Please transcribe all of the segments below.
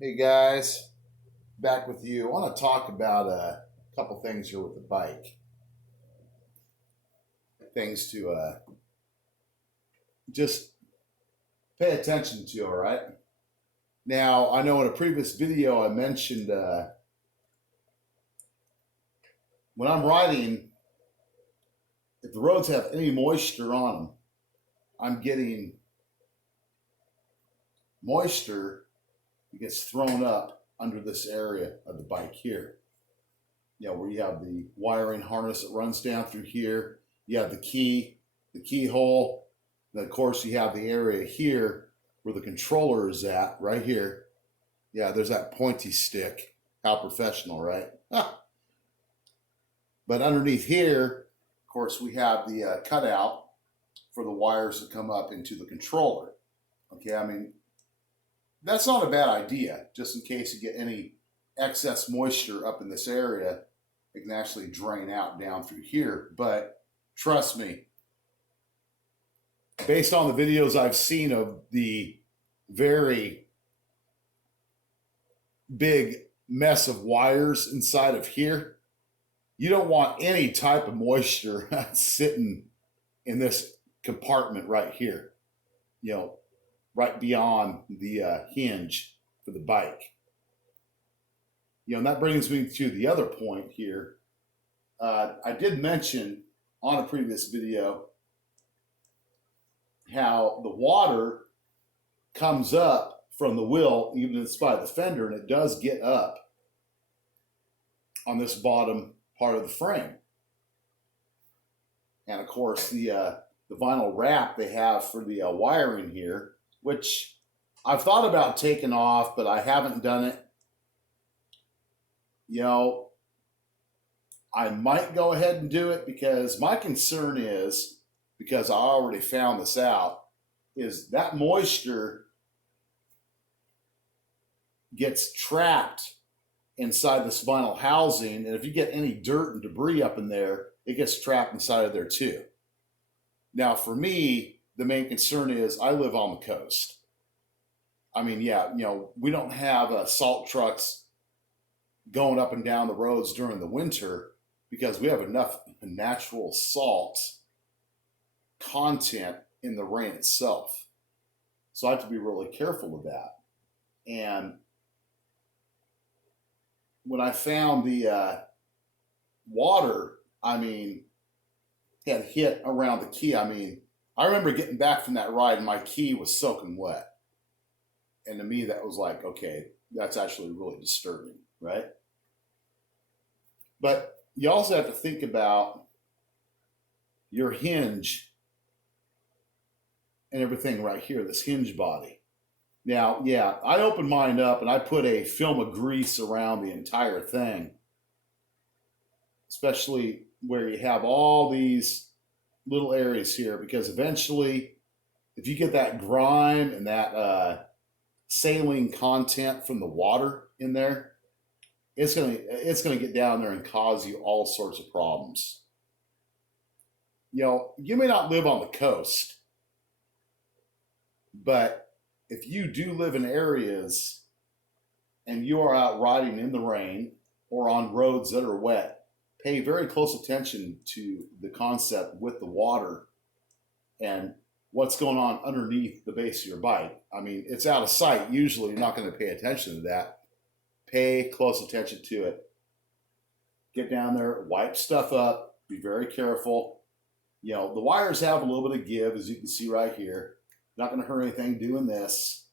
Hey guys, back with you. I want to talk about a couple things here with the bike. Things to just pay attention to, all right? Now, I know in a previous video I mentioned when I'm riding, if the roads have any moisture on them, I'm getting moisture that gets thrown up under this area of the bike here. Where you have the wiring harness that runs down through here. You have the keyhole. Then of course you have the area here where the controller is at, right here. Yeah, there's that pointy stick. How professional, right? But underneath here, of course, we have the cutout for the wires that come up into the controller. Okay, I mean, that's not a bad idea, just in case you get any excess moisture up in this area. It can actually drain out down through here. But trust me, based on the videos I've seen of the very big mess of wires inside of here, you don't want any type of moisture sitting in this compartment right here, right beyond the hinge for the bike. And that brings me to the other point here. I did mention on a previous video how the water comes up from the wheel, even if it's by the fender, and it does get up on this bottom part of the frame. And of course, the vinyl wrap they have for the wiring here, which I've thought about taking off, but I haven't done it. I might go ahead and do it because my concern is, because I already found this out, is that moisture gets trapped inside this vinyl housing, and if you get any dirt and debris up in there, it gets trapped inside of there too. Now, for me, the main concern is I live on the coast. I mean, we don't have salt trucks going up and down the roads during the winter because we have enough natural salt content in the rain itself. So I have to be really careful of that. And when I found the water, had hit around the key. I remember getting back from that ride and my key was soaking wet. And to me, that was like, okay, that's actually really disturbing, right? But you also have to think about your hinge and everything right here, this hinge body. Now, I opened mine up and I put a film of grease around the entire thing, especially where you have all these little areas here, because eventually, if you get that grime and that saline content from the water in there, it's gonna get down there and cause you all sorts of problems. You may not live on the coast, but if you do live in areas and you are out riding in the rain or on roads that are wet, pay very close attention to the concept with the water and what's going on underneath the base of your bike. It's out of sight. Usually you're not going to pay attention to that. Pay close attention to it. Get down there, wipe stuff up, be very careful. The wires have a little bit of give, as you can see right here. Not going to hurt anything doing this.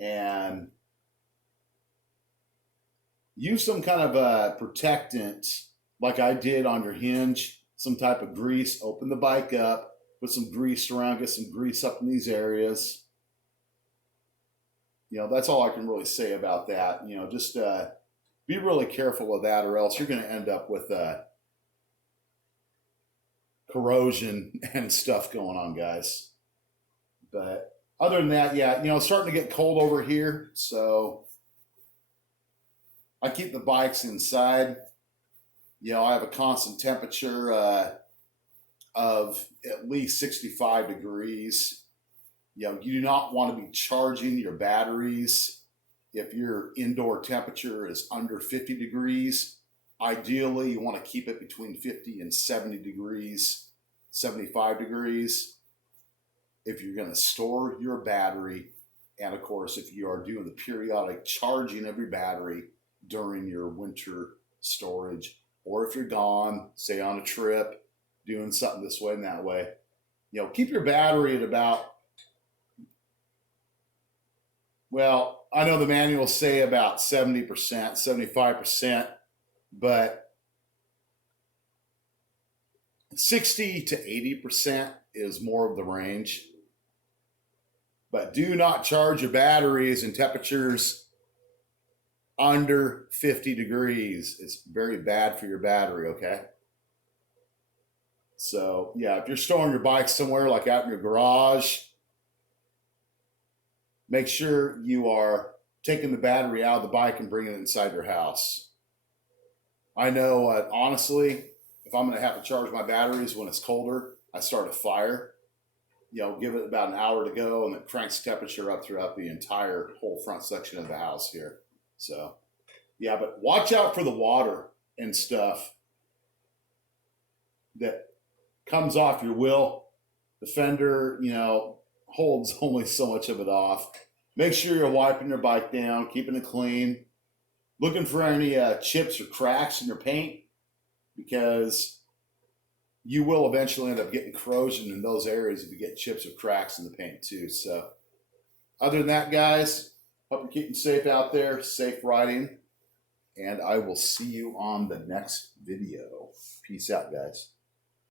And use some kind of a protectant like I did on your hinge, some type of grease. Open the bike up, put some grease around, get some grease up in these areas. That's all I can really say about that. Just be really careful of that, or else you're going to end up with corrosion and stuff going on, guys. But other than that, it's starting to get cold over here, so I keep the bikes inside. I have a constant temperature of at least 65 degrees. You do not want to be charging your batteries if your indoor temperature is under 50 degrees, ideally you want to keep it between 50 and 70 degrees, 75 degrees. If you're going to store your battery, and of course, if you are doing the periodic charging of your battery during your winter storage, or if you're gone, say on a trip, doing something this way and that way, keep your battery at about, well, I know the manuals say about 70%, 75%, but 60 to 80% is more of the range. But do not charge your batteries in temperatures under 50 degrees. It's very bad for your battery, okay? So, yeah, if you're storing your bike somewhere like out in your garage, make sure you are taking the battery out of the bike and bringing it inside your house. I know, honestly, if I'm going to have to charge my batteries when it's colder, I start a fire. Give it about an hour to go, and it cranks the temperature up throughout the entire whole front section of the house here. So, yeah, but watch out for the water and stuff that comes off your wheel. The fender, holds only so much of it off. Make sure you're wiping your bike down, keeping it clean, looking for any chips or cracks in your paint, because you will eventually end up getting corrosion in those areas if you get chips or cracks in the paint too. So other than that, guys, hope you're keeping safe out there, safe riding, and I will see you on the next video. Peace out, guys.